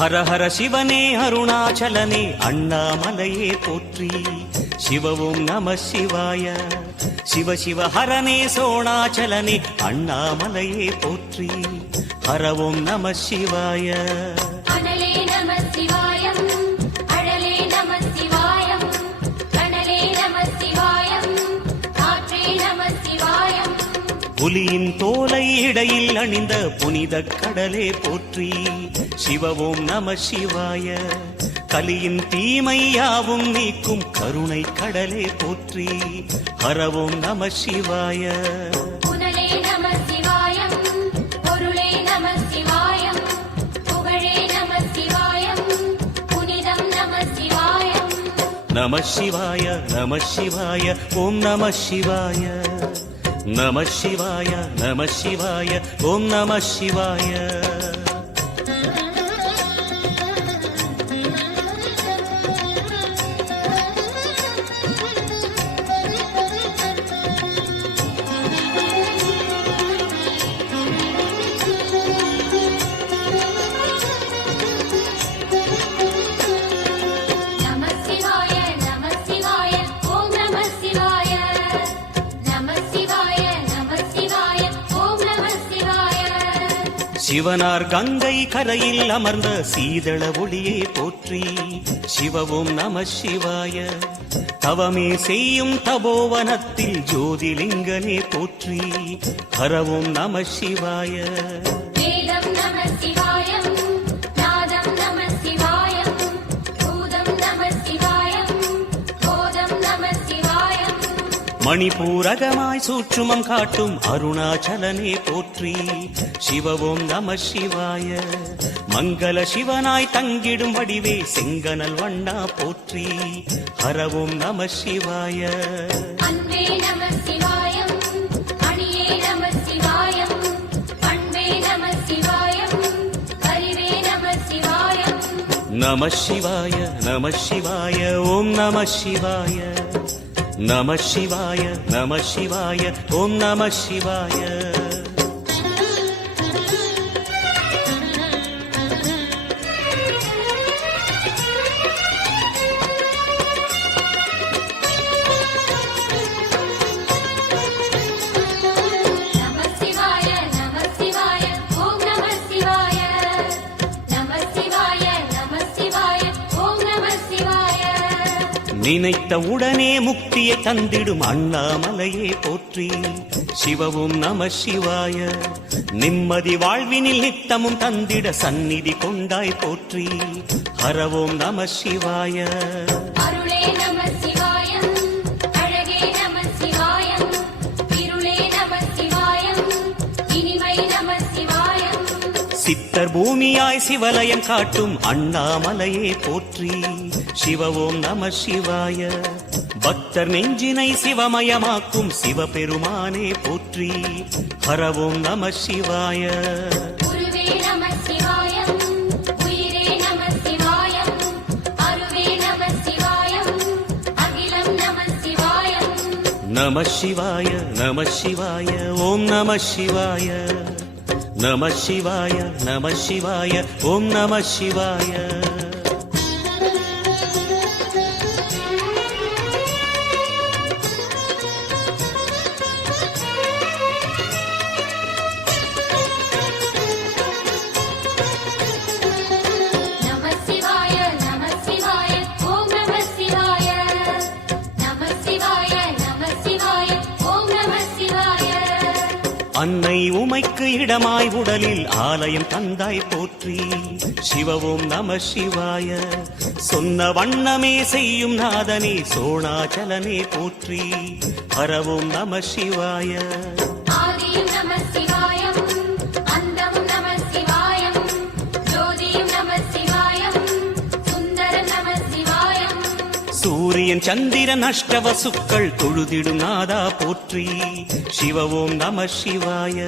ஹர ஹர சிவனே அருணாச்சலனே அண்ணாமலையே போற்றி. சிவவும் நம சிவாய. சிவ சிவ ஹரனே சோணாச்சலனே அண்ணாமலையே போற்றி. ஹரவும் நம சிவாய. அனலே நம சிவாயம், அழலே நம சிவாயம், கனலே நம சிவாயம், காற்றே நம சிவாயம். புலியின் தோலை இடையில் அணிந்த புனித கடலே போற்றி. சிவவும் நம சிவாய. கலியின் தீமையாவும் நீக்கும் கருணை கடலே போற்றி. ஹரவும் நம சிவாய. புனலே நம சிவாயம், பொருளே நம சிவாயம், புகழே நம சிவாயம், புனிதம் நம சிவாயம். நம சிவாய நம சிவாய ஓம் நம சிவாய. நம சிவாய நம சிவாய ஓம் நம சிவாய. சிவனார் கங்கை கரையில் அமர்ந்த சீதள ஒளியே போற்றி. சிவவும் நம சிவாய. தவமே செய்யும் தபோவனத்தில் ஜோதிலிங்கனே போற்றி. ஹரவும் நம சிவாய. வேதம் நம சிவாயம், நாதம் நம சிவாயம், பூதம் நம சிவாயம், போதம் நம சிவாயம். மணிபூரகமாய் சூட்சுமம் காட்டும் அருணாச்சலனே போற்றி. சிவவும் நம சிவாய. மங்கள சிவனாய் தங்கிடும் வடிவே செங்கனல் வண்ணா போற்றி. ஹரவும் நம சிவாய. அன்பே நம சிவாயம், அணியே நம சிவாயம், அன்பே நம சிவாயம், அறிவே நம சிவாயம். நம சிவாய நம சிவாய ஓம் நம சிவாய. நம சிவாய நம சிவாய ஓம் நம சிவாய. நினைத்த உடனே முக்தியை தந்திடும் அண்ணாமலையே போற்றி. சிவவும் நம சிவாய. நிம்மதி வாழ்வினில் நித்தமும் தந்திட சந்நிதி கொண்டாய் போற்றி. ஹரவும் நம சிவாய. அருளே நம சிவாயம், அழகே நம சிவாயம், இருளே நம சிவாயம், இனிமை நம சிவாயம். சித்தர் பூமியாய் சிவலயம் காட்டும் அண்ணாமலையே போற்றி. சிவவும் நம சிவாய. பக்தர் நெஞ்சினை சிவமயமாக்கும் சிவபெருமானே போற்றி. ஹரவும் நம சிவாய. குருவே நம சிவாயம், உயிரே நம சிவாயம், அருவே நம சிவாயம், அகிலம் நம சிவாயம். நம சிவாய நம சிவாய ஓம் நம சிவாய. நம சிவாய நம சிவாய ஓம் நம சிவாய. அன்னை உமைக்கு இடமாய் உடலில் ஆலயம் தந்தாய் போற்றி. சிவவும் நம சிவாய. சொன்ன வண்ணமே செய்யும் நாதனே சோணாச்சலனே போற்றி. ஹரவும் நம சிவாய. ஆதியும் நம சிவாயம், அந்தமும் நம சிவாயம், ஜோதியும் நம சிவாயம், சுந்தரம் நம சிவாயம். சூரியன் சந்திரன் அஷ்டவசுக்கள் தொழுதிடும் நாதா போற்றி. சிவவும் நம சிவாய.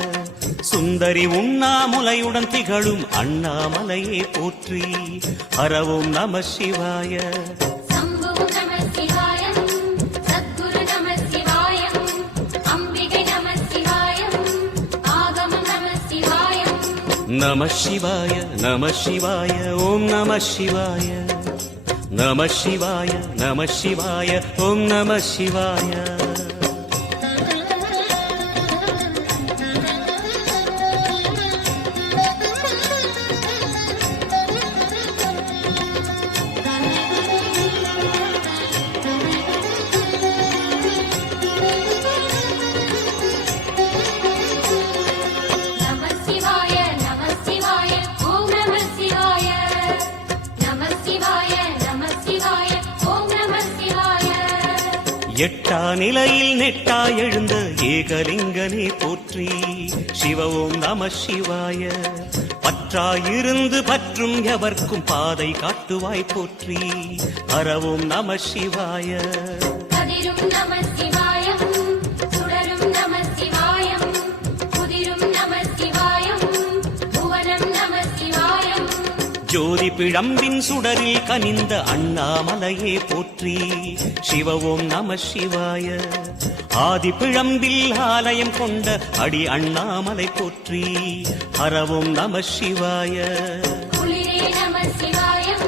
சுந்தரி உண்ணாமுலையுடன் திகழும் அண்ணாமலையே போற்றி. ஹரவும் நம சிவாய. சம்புவும் நம சிவாயம், சத்குரு நம சிவாயம், அம்பிகை நம சிவாயம், ஆகமம் நம சிவாயம். நம சிவாய நம சிவாய ஓம் நம சிவாய நம சிவாய நம சிவாய ஓம் நம சிவாய நம சிவாய நம சிவாய ஓம் நம சிவாய நம சிவாய நம சிவாய ஓம் நம சிவாய எட்டா நிலையில் நெட்டா எழுந்த ஏகலிங்கனே போற்றி சிவ ஓம் நம சிவாய பற்றாயிருந்து பற்றும் எவர்க்கும் பாதை காட்டுவாய் போற்றி ஹரவோம் நம சிவாய கதிரும் நம சிவாயம் சுடரும் நம சிவாயம் குதிரும் நம சிவாயம் புவனம் நம சிவாயம் ஜோதி பிழம்பின் சுடரில் கனிந்த அண்ணாமலையே போற்றி சிவ ஓம் நம சிவாய ஆதி பிழம்பில் ஆலயம் கொண்ட அடி அண்ணாமலை போற்றி ஹரவோம் நம சிவாய குளிரே நம சிவாயம்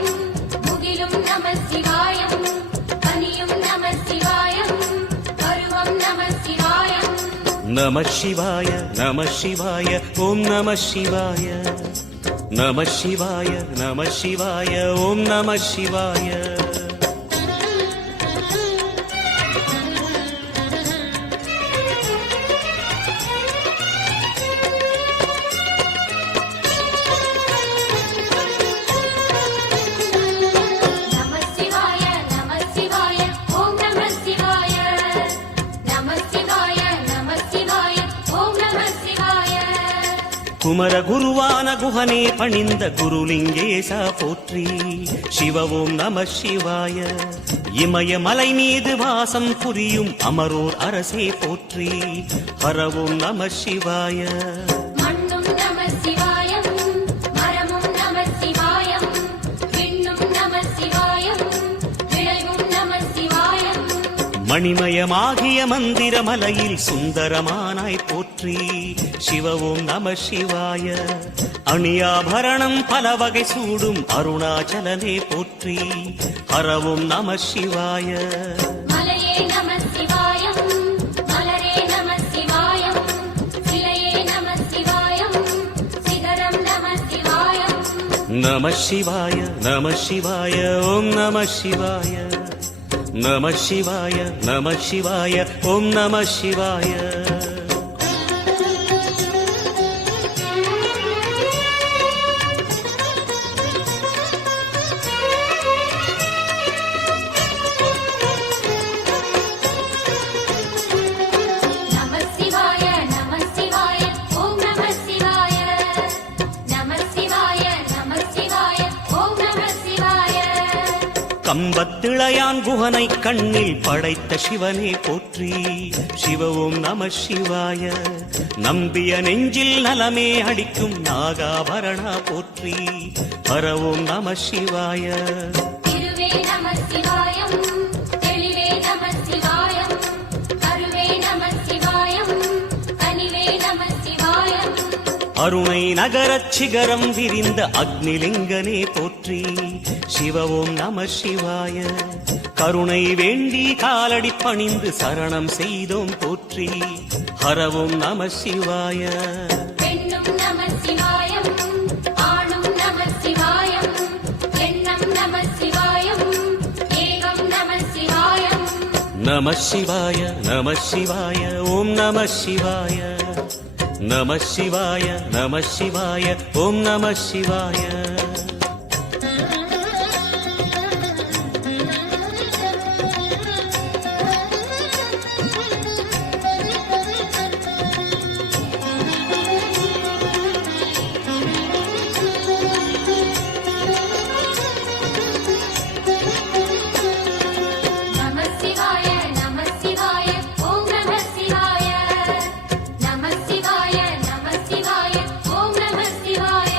முகிலும் நம சிவாயம் பனியும் நம சிவாயம் பருவம் நம சிவாயம் நம சிவாய நம சிவாய ஓம் நம சிவாய நம சிவாய நம சிவாய ஓம் நம சிவாய நம சிவாய நம சிவாய ஓம் நம சிவாய நம சிவாய நம சிவாய ஓம் நம சிவாய குமர குருவான குஹனே பணிந்த குருலிங்கேசா போற்றி சிவ ஓம் நம சிவாய இமயமலை மீது வாசம் புரியும் அமரோர் அரசே போற்றி ஹரவோம் நம சிவாய மண்ணும் நம சிவாயம் மரமும் நம சிவாயம் விண்ணும் நம சிவாயம் விளைவும் நம சிவாயம் மணிமயமாகிய மந்திர மலையில் சுந்தரமானாய் போற்றி சிவ ஓம் நம சிவாய அணியாபரணம் பல வகை சூடும் அருணாச்சலனே போற்றி ஹரவோம் நம சிவாய மலையே நம சிவாயம் மலரே நம சிவாயம் சிலையே நம சிவாயம் சிகரம் நம சிவாயம் நம சிவாய நம சிவாய ஓம் நம சிவாய நம சிவாய நம சிவாய ஓம் நம சிவாய நம சிவாய நம சிவாய ஓம் நம சிவாய நம சிவாய நம சிவாய ஓம் நம சிவாய கம்பத்திளையான் குஹனை கண்ணில் படைத்த சிவனே போற்றி சிவ ஓம் நம சிவாய நம்பிய நெஞ்சில் நலமே அடிக்கும் நாகாபரணா போற்றி ஹரவோம் நம சிவாய திருவே நம சிவாயம் தெளிவே நம சிவாயம் கருவே நம சிவாயம் கனிவே நம சிவாயம் அருணை நகரச் சிகரம் விரிந்த அக்னிலிங்கனே போற்றி சிவ ஓம் நம சிவாய கருணை வேண்டி காலடி பணிந்து சரணம் செய்தோம் போற்றி ஹரவோம் நம சிவாய பெண்ணும் நம சிவாயம் ஆணும் நம சிவாயம் எண்ணம் நம சிவாயம் ஏகம் நம சிவாயம் நம சிவாய நம சிவாய ஓம் நம சிவாய நம சிவாய நம சிவாய ஓம் நம சிவாய நம சிவாய நம சிவாய ஓம் நம சிவாய நம சிவாய நம சிவாய ஓம் நம சிவாய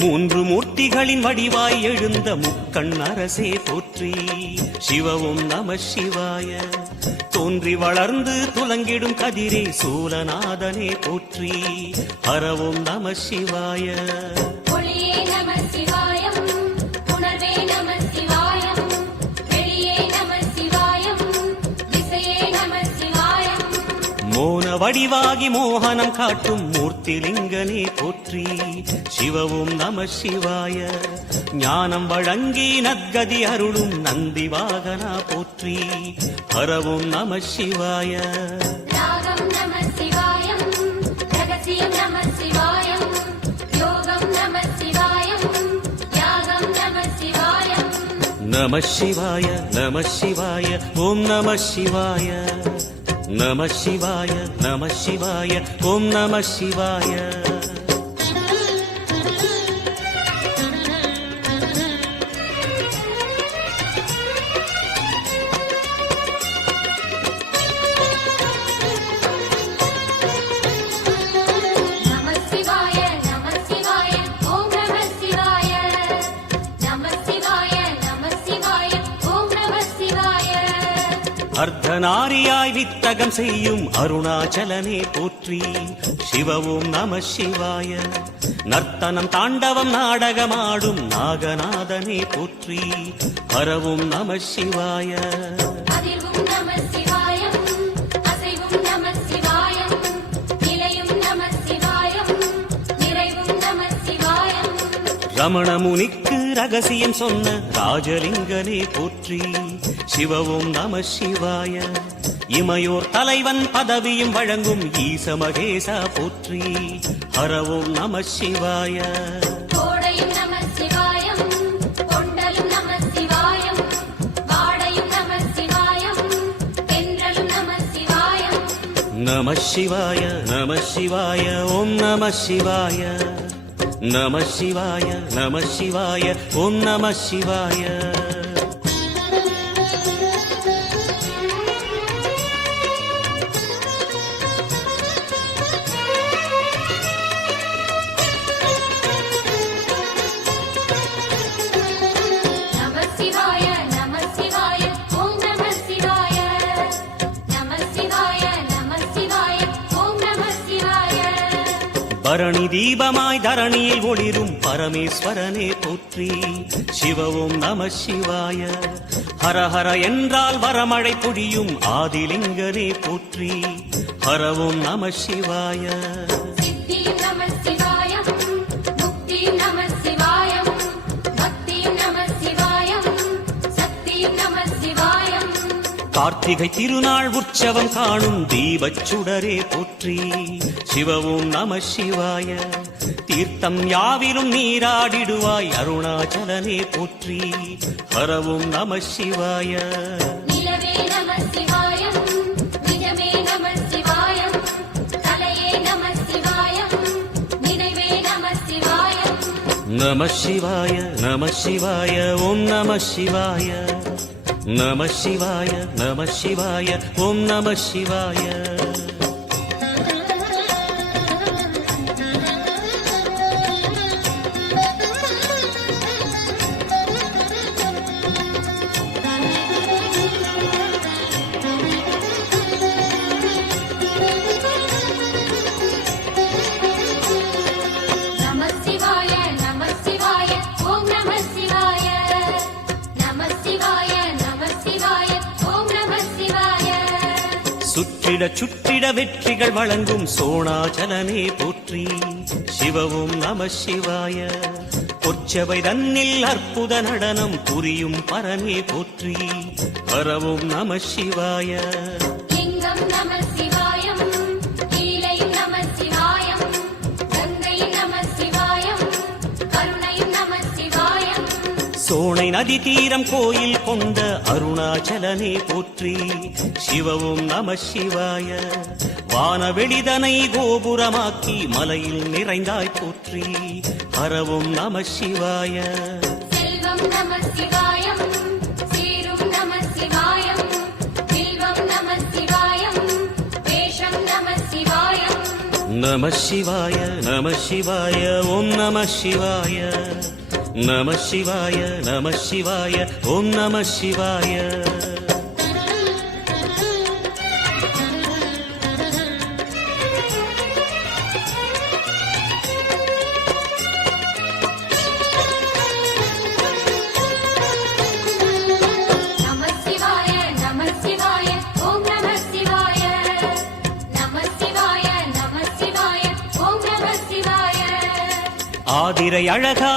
மூன்று மூர்த்திகளின் வடிவாய் எழுந்த முக்கண் அரசே போற்றி. சிவவும் நம சிவாய. தோன்றி வளர்ந்து துலங்கிடும் கதிரே சூலநாதனே போற்றி. ஹரவும் நம சிவாய. ஒளியே நம சிவாயம், உணர்வே நம சிவாயம், வெளியே நம சிவாயம், திசையே நம சிவாயம். மோன வடிவாகி மோகனம் காட்டும் மூர்த்திலிங்கனே போற்றி. சிவவும் நம சிவாய. ஞானம் வழங்கி நற்கதி அருளும் நந்தி வாகனா போற்றி. ஹரவும் நம சிவாய. ராகம் நம சிவாயம், ரகசியம் நம சிவாயம், யோகம் நம சிவாயம், யாகம் நம சிவாயம். நம சிவாய நம சிவாய ஓம் நம சிவாய. நம சிவாய நம சிவாய ஓம் நம சிவாய. நம சிவாய நம சிவாய ஓம் நம சிவாய. நம சிவாய நம சிவாய ஓம் நம சிவாய. அர்த்தநாரியாய் வித்தகம் செய்யும் அருணாச்சலனே போற்றி. சிவவும் நம சிவாய. நர்த்தனம் தாண்டவம் நாடகமாடும் நாகநாதனே போற்றி. ஹரவும் நம சிவாய. அதிர்வும் நம சிவாயம், அசைவும் நம சிவாயம், நிலையும் நம சிவாயம், நிறைவும் நம சிவாயம். ரமண முனிக்கு ரகசியம் சொன்ன ராஜலிங்கனே போற்றி. சிவவும் நம சிவாய. இமையோர் தலைவன் பதவியும் வழங்கும் ஈச மகேசா போற்றி. ஹரவும் நம சிவாய. கோடையும் நம சிவாயம், கொண்டலும் நம சிவாயம், வாடையும் நம சிவாயம், தென்றலும் நம சிவாயம். நம சிவாய நம சிவாய ஓம் நம சிவாய. நம சிவாய நம சிவாய ஓம் நம சிவாய. நம சிவாய நம சிவாய ஓம் நம சிவாய. நம சிவாய நம சிவாய ஓம் நம சிவாய. பரணி தீபமாய் தரணியில் ஒளிரும் பரமேஸ்வரனே போற்றி. சிவவும் நம சிவாய. ஹரஹர என்றால் வரமழை பொழியும் ஆதிலிங்கனே போற்றி. ஹரவும் நம சிவாய. சித்தியும் நம சிவாயம், முக்தியும் நம சிவாயம், பக்தியும் நம சிவாயம், சக்தியும் நம சிவாயம். கார்த்திகை திருநாள் உற்சவம் காணும் தீபச் சுடரே போற்றி. சிவவும் நம சிவாய. தீர்த்தம் யாவிலும் நீராடிடுவாய் அருணாச்சலனே போற்றி. ஹரவும் நம சிவாய. நிலவே நம சிவாயம், நிஜமே நம சிவாயம், தலையே நம சிவாயம், நினைவே நம சிவாயம். நம சிவாய நம சிவாய ஓம் நம சிவாய. நம சிவாய நம சிவாய ஓம் நம சிவாய. நம சிவாய நம சிவாய ஓம் நம சிவாய. நம சிவாய நம சிவாய ஓம் நம சிவாய. சுற்றிட சுற்றிட வெற்றிகள் வழங்கும் சோணாச்சலனே போற்றி. சிவவும் நம சிவாய. பொற்சபை தன்னில் அற்புத நடனம் புரியும் பரமே போற்றி. ஹரவும் நம சிவாய. லிங்கம் நம சிவாயம், லீலையும் நம சிவாயம், கங்கையும் நம சிவாயம், கருணையும் நம சிவாயம். சோனை நதி தீரம் கோயில் கொண்ட அருணாச்சலனே போற்றி. சிவவும் நம சிவாய. வானவெளிதனை கோபுரமாக்கி மலையில் நிறைந்தாய் போற்றி. ஹரவும் நம சிவாய. செல்வம் நம சிவாயம், சீரும் நம சிவாயம், வில்வம் நம சிவாயம், வேஷம் நம சிவாயம். நம சிவாய நம சிவாய ஓம் நம சிவாய நம சிவாய நம சிவாய ஓம் நம சிவாய நம சிவாய நம சிவாய ஓம் நம சிவாய நம சிவாய நம சிவாய ஓம் நம சிவாய ஆதிரை அழகா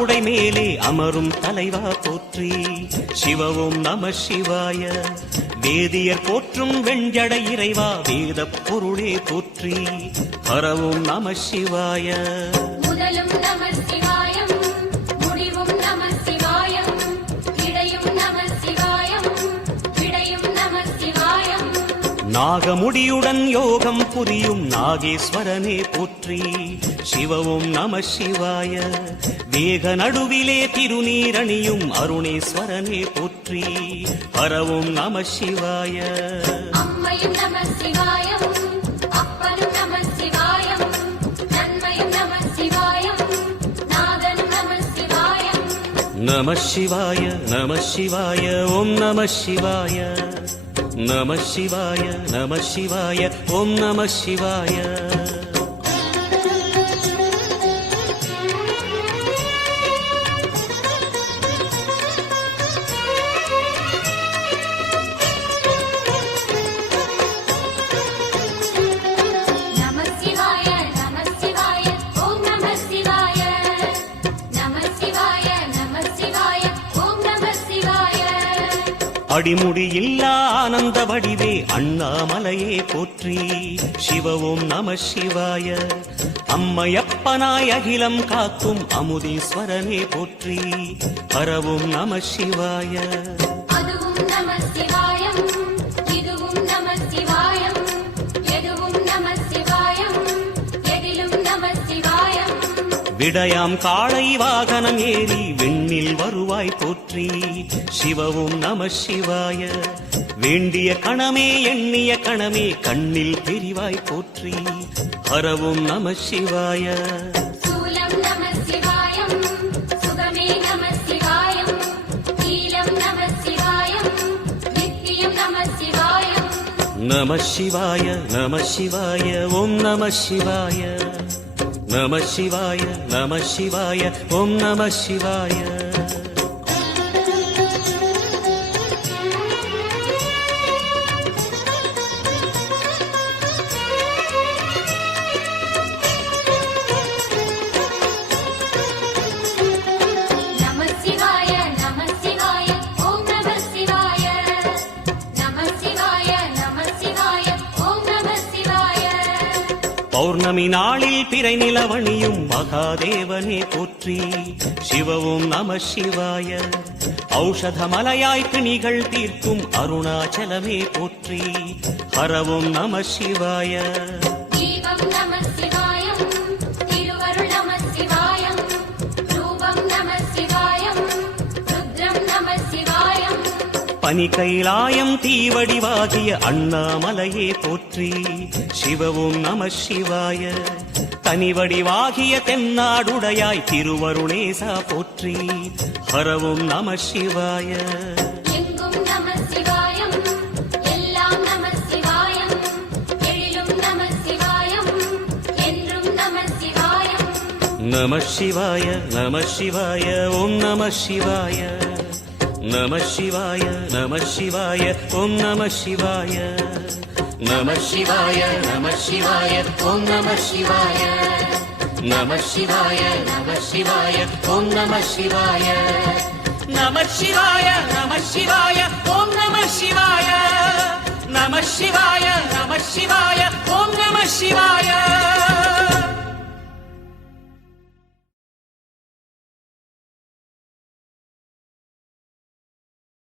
உடை மேலே அமரும் தலைவா போற்றி சிவவும் நம சிவாய வேதியர் போற்றும் வெண்ஜடை இறைவா வேத பொருளே போற்றி ஹரவும் நம சிவாய முதலும் நம சிவாயம் முடிவும் நம சிவாயம் இடையும் நம சிவாயம் விடையும் நம சிவாயம் நாகமுடியுடன் யோகம் புரியும் நாகேஸ்வரனே போற்றி சிவவும் நம சிவாய வேக நடுவிலே திருநீரணியும் அருணேஸ்வரனே போற்றி ஹரவும் நம சிவாய அம்மையும் நம சிவாயம் அப்பனும் நம சிவாயம் நன்மையும் நம சிவாயம் நாதனும் நம சிவாயம் நம சிவாய நம சிவாய ஓம் நம சிவாய நம சிவாய நம சிவாய ஓம் நம சிவாய நம சிவாய நம சிவாய ஓம் நம சிவாய நம சிவாய நம சிவாய ஓம் நம சிவாய அடிமுடி இல்லா ஆனந்த வடிவே அண்ணாமலையே போற்றி சிவவும் நம சிவாய அம்மையப்பனாய் அகிலம் காக்கும் அமுதீஸ்வரனே போற்றி ஹரவும் நம சிவாய அதுவும் நம சிவாயம் இதுவும் நம சிவாயம் எதுவும் நம சிவாயம் எதிலும் நம சிவாயம் விடயாம் காளை வாகனம் ஏறி விண்ணில் வருவாய் போற்றி சிவவும் நம சிவாய வேண்டிய கணமே எண்ணிய கணமே கண்ணில் தெரிவாய் போற்றி ஹரவும் நம சிவாய சூலம் நம சிவாயம் சுகமே நம சிவாயம் நீலம் நம சிவாயம் நித்தியம் நம சிவாயம் நம சிவாய நம சிவாய ஓம் நம சிவாய நம சிவாய நம சிவாய ஓம் நம சிவாய நம சிவாய நம சிவாய ஓம் நம சிவாய நம சிவாய நம சிவாய ஓம் நம சிவாய பௌர்ணமி நாளில் பிறை நிலவணியும் மகாதேவனே போற்றி சிவவும் நம சிவாய ஔஷதமலையாய் பிணிகள் தீர்க்கும் அருணாச்சலமே போற்றி ஹரவும் நம சிவாய தீபம் நம சிவாயம் திருவருள் நம சிவாயம் ரூபம் நம சிவாயம் ருத்ரம் நம சிவாயம் பனி கைலாயம் தீவடிவாகிய அண்ணாமலையே போற்றி சிவவும் நம சிவாய தனிவடிவாகிய தென்னாடுடையாய் திருவருணேசா போற்றி ஹரவும் நம சிவாய எங்கும் நம சிவாயம் எல்லாம் நம சிவாயம் எழிலும் நம சிவாயம் என்றும் நம சிவாயம் நம சிவாய நம சிவாய ஓம் நம சிவாய நம சிவாய நம சிவாய ஓம் நம சிவாய நம சிவாய நம சிவாய ஓம் நம சிவாய நம சிவாய நம சிவாய ஓம் நம சிவாய நம சிவாய நம சிவாய ஓம் நம சிவாய நம சிவாய நம சிவாய ஓம் நம சிவாய